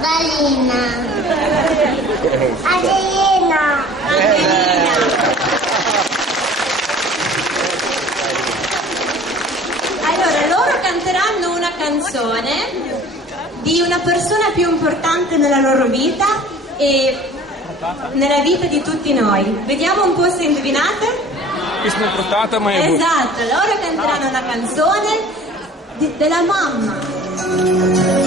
Balina. Angelina. Angelina. Allora, loro canteranno una canzone di una persona più importante nella loro vita e nella vita di tutti noi. Vediamo un po' se indovinate. Portata, ma Esatto, loro canteranno una canzone di, della mamma.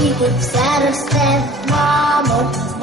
Keep it out of step, mama.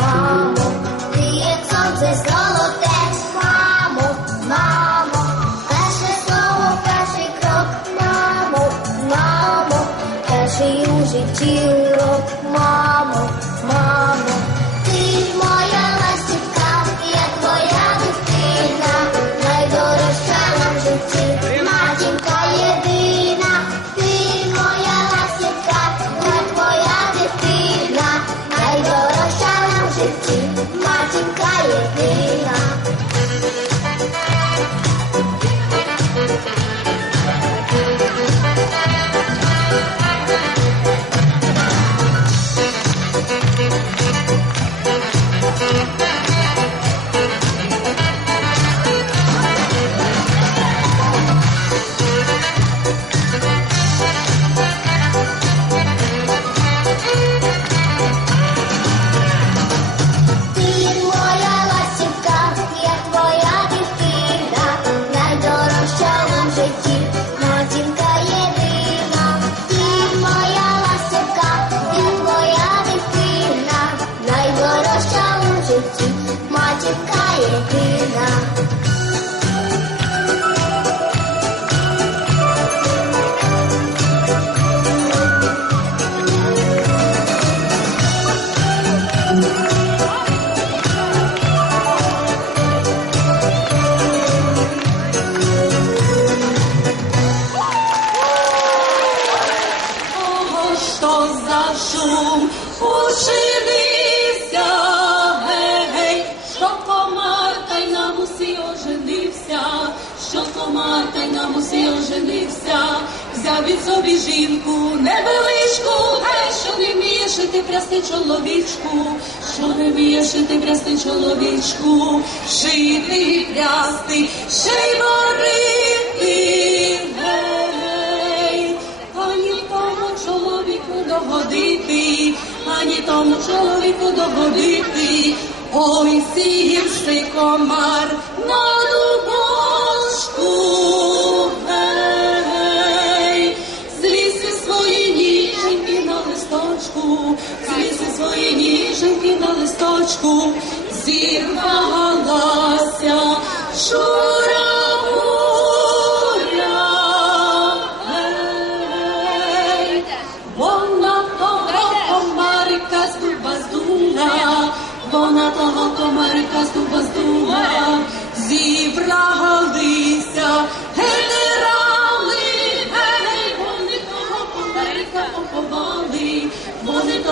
що сломати нам мусі оженився, взяв від собі жінку, невеличку, гей, що не вміє шити прясти чоловічку, що не вміє шити прясти чоловічку, шити прясти, ще й варити, гей, ані тому чоловіку догодити, ані тому чоловіку догодити, ой сівши комар на дубу. Жінки на листочку зірвалася.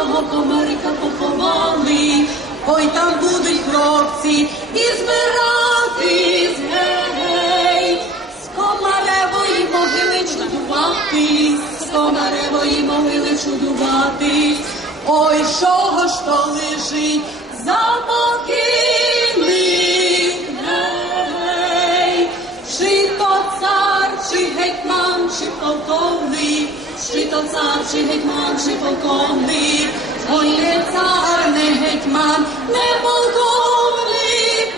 Того комарика поховали. Ой, там будуть хлопці і збиратись, гей, з комаревої могили чудуватись, з комаревої могили чудуватись. Ой, чого ж то лежить за покійник, чи то цар, чи гетьман, чи полковник, ой, не цар, не гетьман, не полковник, гей,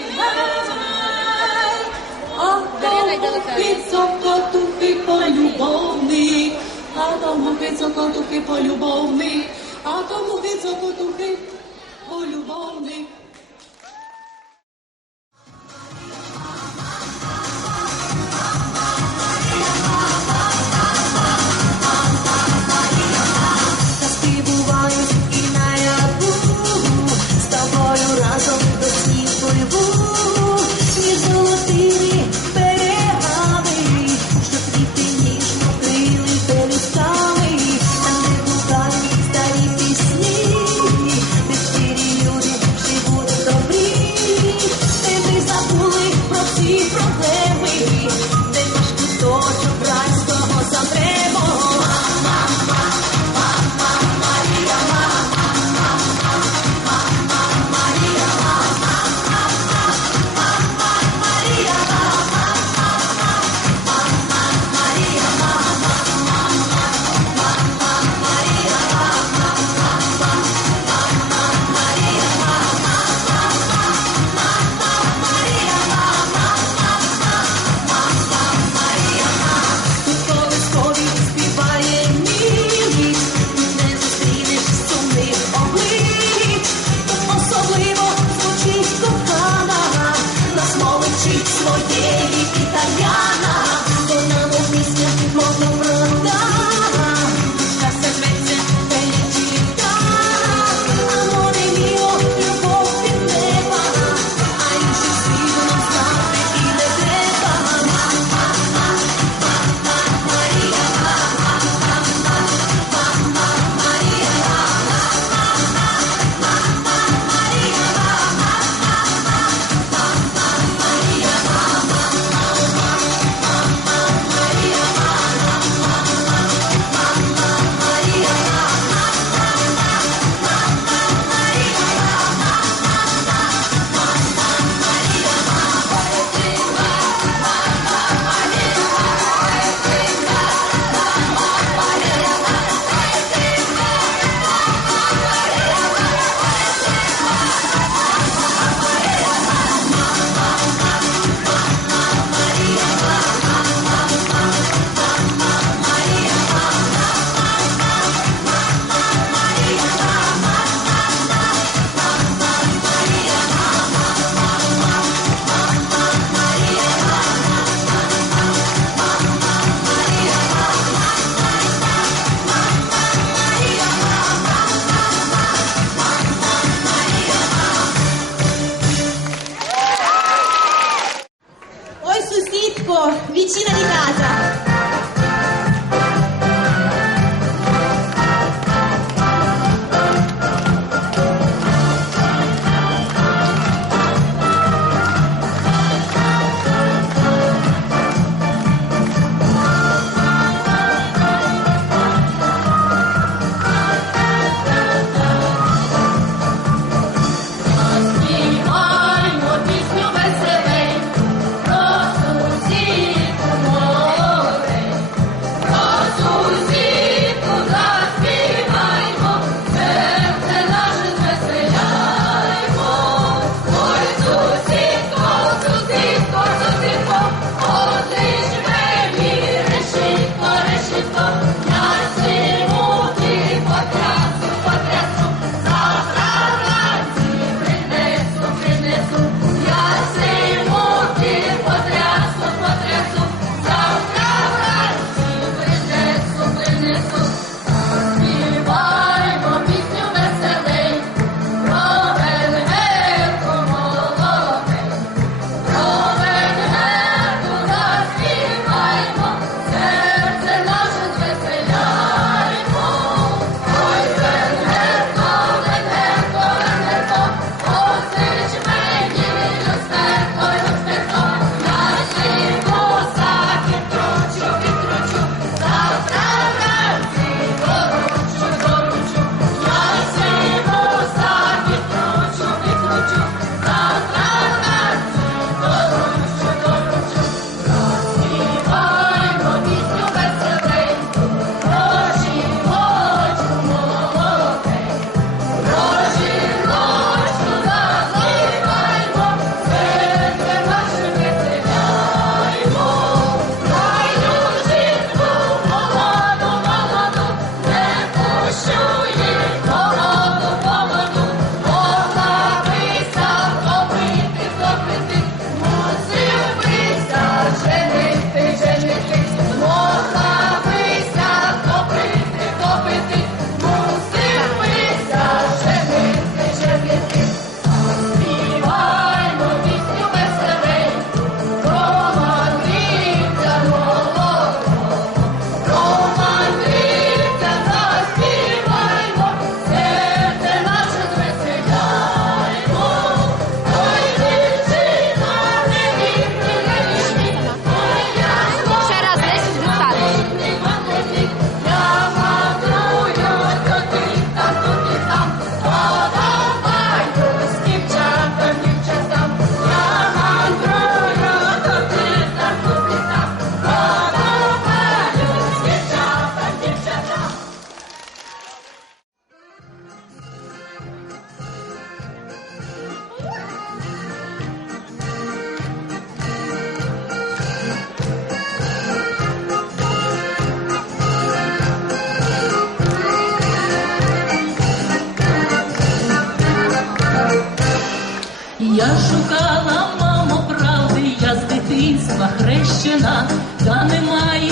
а тому кицокотухи полюбовник, а тому кицокотухи полюбовник, а тому кицокотухи полюбовник.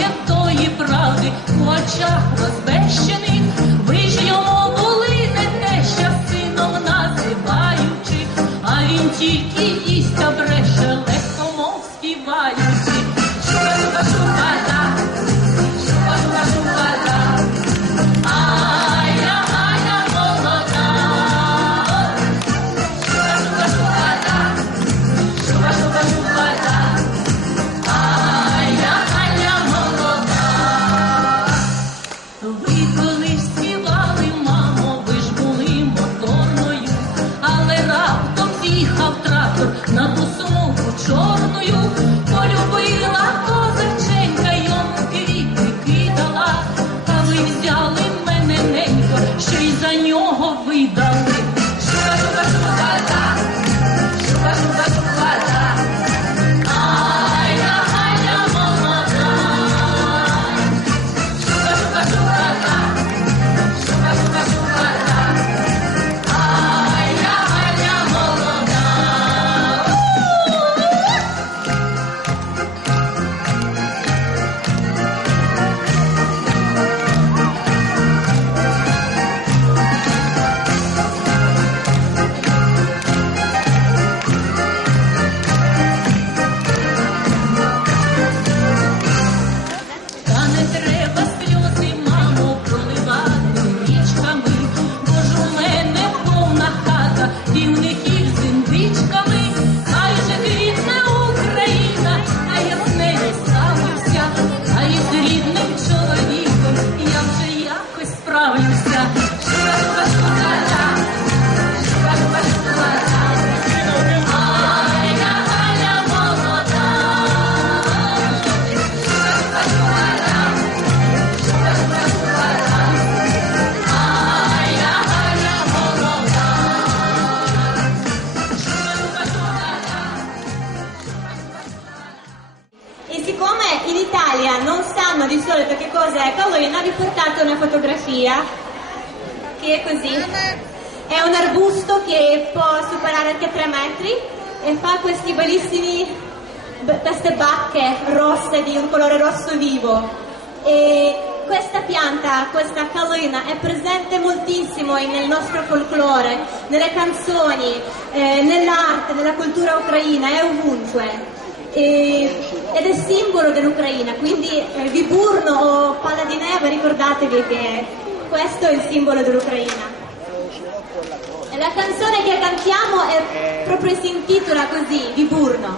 Немає тої правди в очах розбещених. Ви ж йому були не те, сином називаючи, а він тільки fotografia che è così. È un arbusto che può superare anche 3 metri e fa questi bellissimi, queste bacche rosse di un colore rosso vivo. E questa pianta, questa Kaloina, è presente moltissimo nel nostro folklore, nelle canzoni, eh, nell'arte, nella cultura ucraina, è ovunque. E- ed è simbolo dell'Ucraina, quindi eh, Viburno o Palla di Neve ricordatevi che questo è il simbolo dell'Ucraina. E la canzone che cantiamo è proprio si intitola così, Viburno,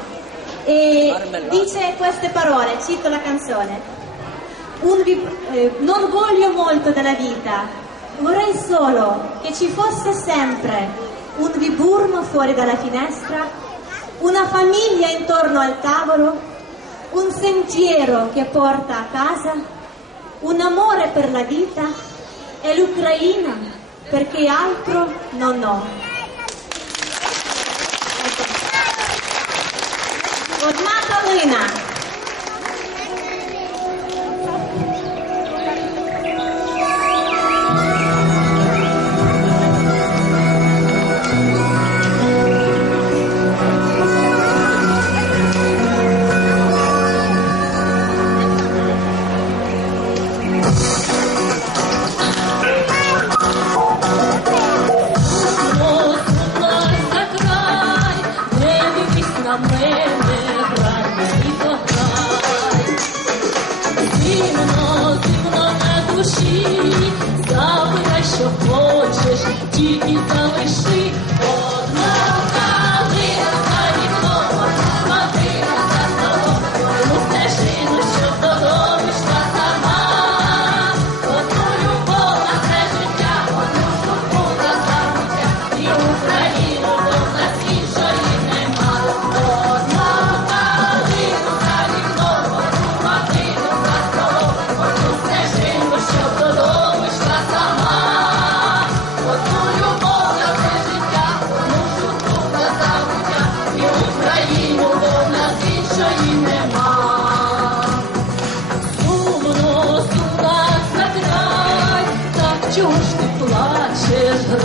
e dice queste parole, cito la canzone. Vib- eh, non voglio molto della vita, vorrei solo che ci fosse sempre un Viburno fuori dalla finestra, una famiglia intorno al tavolo, un sentiero che porta a casa, un amore per la vita e l'Ucraina perché altro non ho. Formata Lina.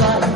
right.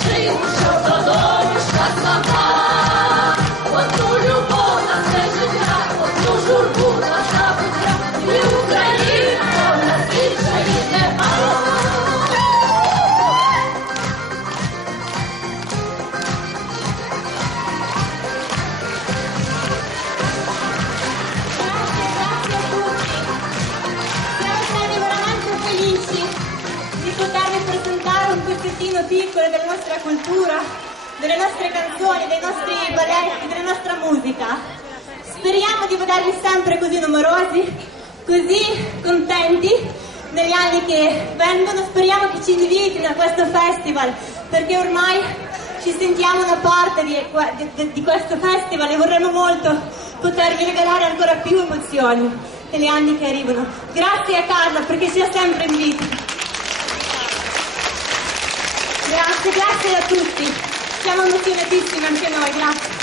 dreams of cultura, delle nostre canzoni, dei nostri balletti, della nostra musica. Speriamo di vedervi sempre così numerosi, così contenti negli anni che vengono. Speriamo che ci invitino a questo festival perché ormai ci sentiamo una parte di, di- di questo festival e vorremmo molto potervi regalare ancora più emozioni negli anni che arrivano. Grazie a Carla perché ci ha sempre invito. Grazie, grazie a tutti. Siamo emozionatissimi anche noi, grazie.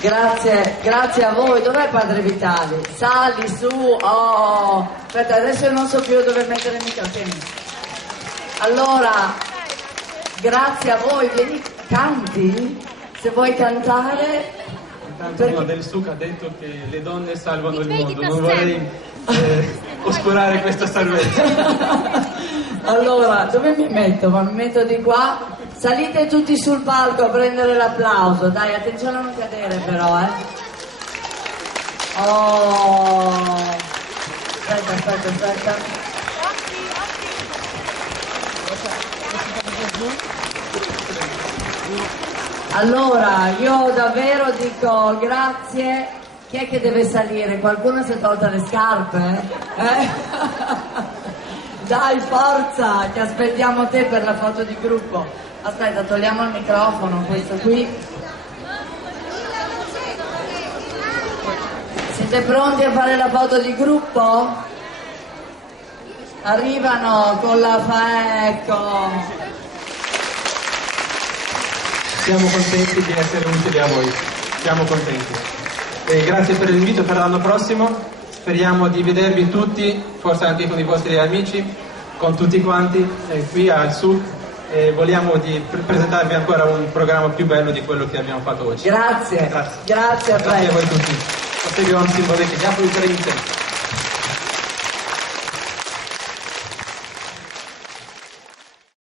Grazie, grazie a voi. Dov'è Padre Vitali? Sali su. Oh, aspetta, adesso non so più dove mettere il microfono. Allora, grazie a voi. Vieni, canti? Se vuoi cantare. Intanto uno del SUC ha detto che le donne salvano il mondo, non vorrei eh, oscurare questa salvezza. Allora, dove mi metto? Ma mi metto di qua? Salite tutti sul palco a prendere l'applauso. Dai, attenzione a non cadere però, eh. Oh. Aspetta, aspetta, aspetta. Allora, io davvero dico grazie. Chi è che deve salire? Qualcuno si è tolta le scarpe? Eh? Dai, forza, che aspettiamo te per la foto di gruppo. Aspetta, togliamo il microfono, questo qui. Siete pronti a fare la foto di gruppo? Arrivano con la fa, ecco. Siamo contenti di essere utili a voi, siamo contenti. E grazie per l'invito per l'anno prossimo, speriamo di vedervi tutti, forse anche con i vostri amici, con tutti quanti eh, qui al SUC e vogliamo di pre- presentarvi ancora un programma più bello di quello che abbiamo fatto oggi. Grazie, Grazie. grazie a Grazie a voi tutti. Symboliky. Ďakujem Ukrajince.